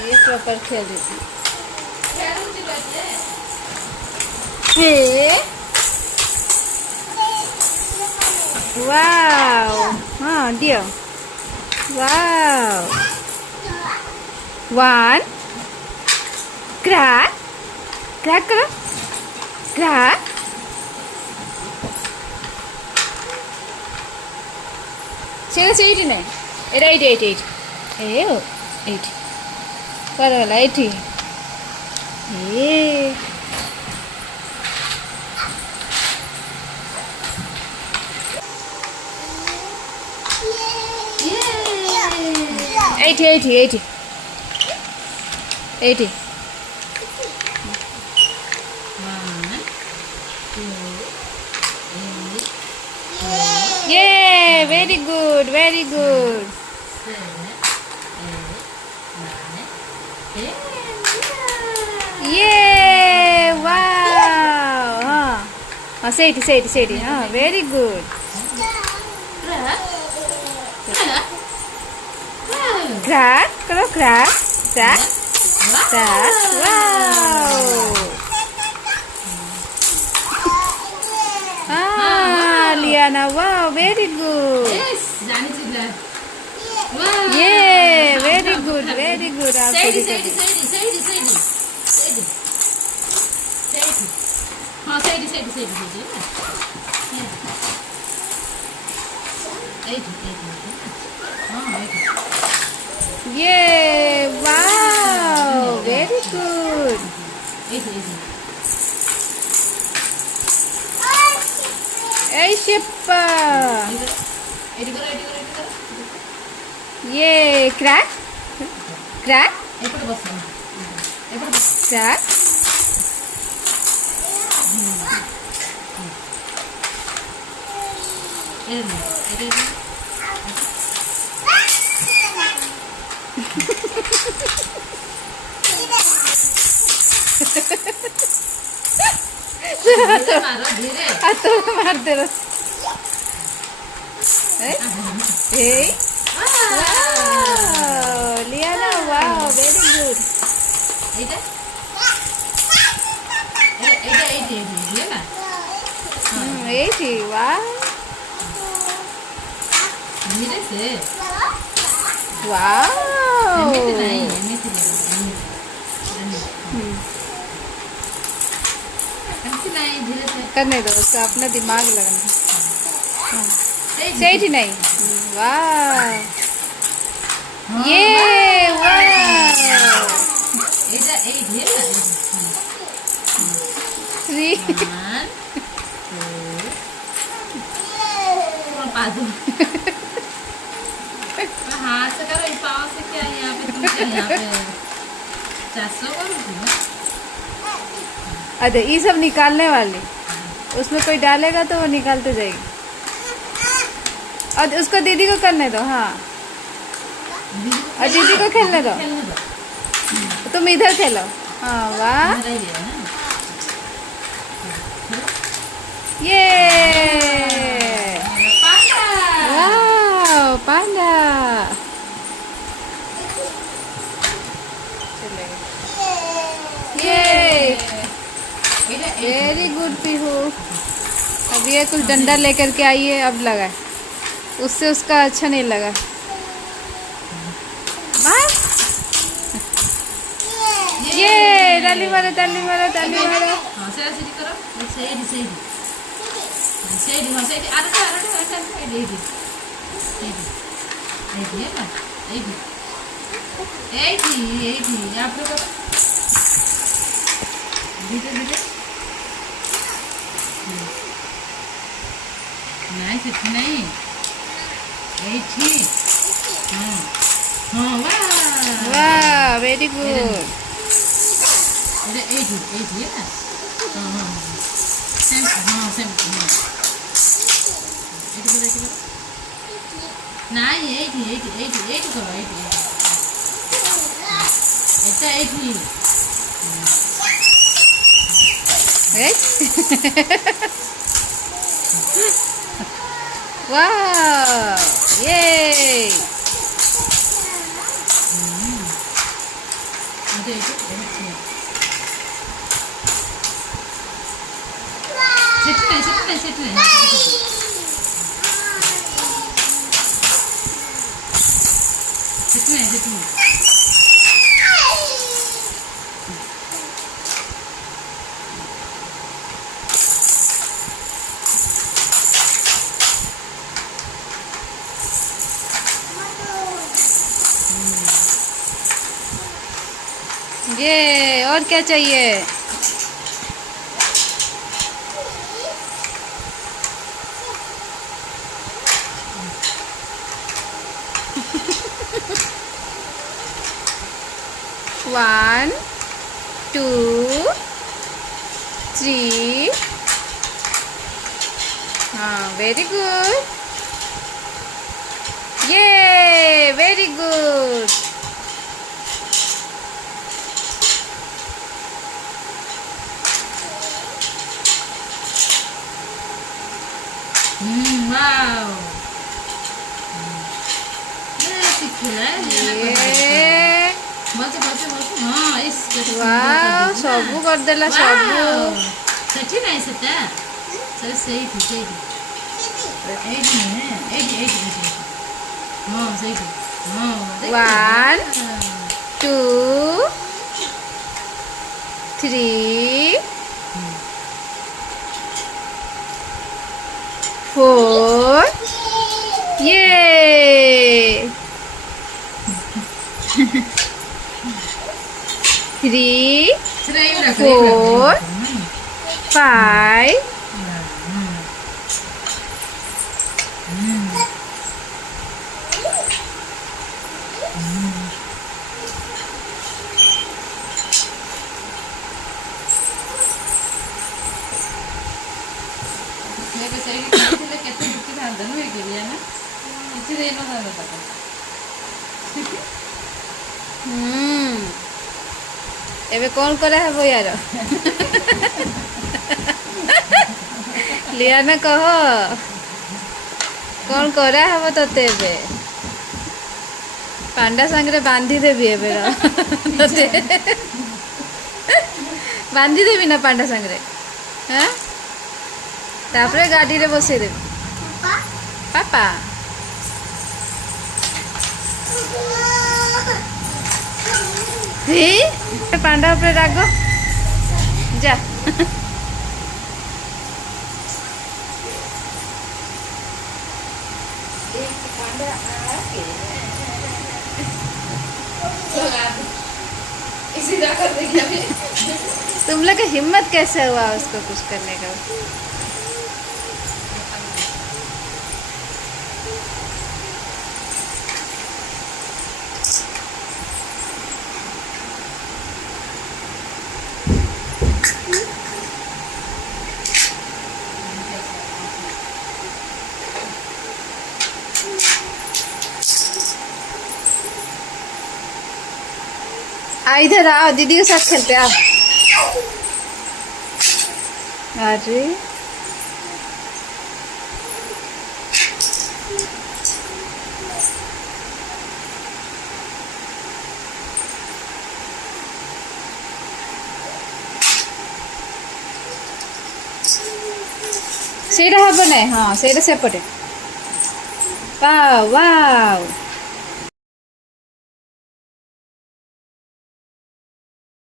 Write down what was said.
ये प्रॉपर खेल देती है। वाओ, हाँ दियो। वाओ, वन क्रैक क्रैक करो, क्रैक। नहीं, एट एट एट एट परवाला एट एटी ये वेरी गुड, वेरी गुड। ये वाओ, हाँ सेठी हाँ वेरी गुड। क्रैक करो, क्रैक क्रैक क्रैक। वाओ, हाँ लियाना, वाओ वेरी गुड। ये वेरी गुड, वेरी गुड। ये वाओ वेरी गुड। शिप्पा, ये क्रैक क्रैक क्रैक। हाथों में मारते रहो। लियाना, वाओ वेरी गुड। वाह, वाओ करने दो, उसका अपना दिमाग लगना। सही नहीं। वाह, ये वाह, थ्री। हाथ से करो, पाँव से क्या यहाँ पे 400 करो। अरे ये सब निकालने वाली, उसमें कोई डालेगा तो वो निकालते जाएगी। और उसको दीदी को करने दो। हाँ, और दीदी को खेलने दो। तुम इधर खेलो। हाँ वाह, ये वाह पांडा। ये वेरी गुड पीहू। अब ये कुछ डंडा लेकर के आई है, अब लगा, उससे उसका अच्छा नहीं लगा। ये ताली मारो, ताली मारो, ताली मारो। हाँ सही करो, सही सही सही। हाँ सही, आरटे आरटे आरटे ये दे ये ना ये आप लोग धीरे धीरे। नहीं सीखी नहीं, हाँ हाँ वाह वाह वेरी गुड। ये ना हाँ हाँ सेम हाँ सेम नहीं एट करो वाह, ये कितने ये और क्या चाहिए? One, two, three. हाँ, वेरी गुड। ये वेरी गुड। वाओ ये सीखला ये बस हाँ इस वाव सबू कर देला सबू। ସେଠି ନାହିଁ ସେଟା ସେଇଠି ଏଇଠି ନୁହେଁ ଏଇଠି ହଁ ସେଇଠି ହଁ वन, टू, थ्री, फोर। ये थ्री, फोर, फाइव, କେତେ ଦୁଃଖୀ ଥାନ୍ତା ନୁହେଁ କି ନା କିଛି ଦେଇନଥାନ୍ତା ତାକୁ। एबे कौन करा है वो यार? लिया ना कह कौन करा है वो तोते एबे पांडा संगे बांधी देवी एबे तोते बांधी देवी ना पांडा संगे हाँ तापरे गाड़ी रे बसई देवी पापा पांडा उपरे राग जा तुम लोग का हिम्मत कैसे हुआ उसको कुछ करने का? इधर आओ दीदी के साथ खेलते आओ। अरे ସେଇଟା ହବ ନାଇଁ ହଁ ସେଇଟା ସେପଟେ। वाव वाव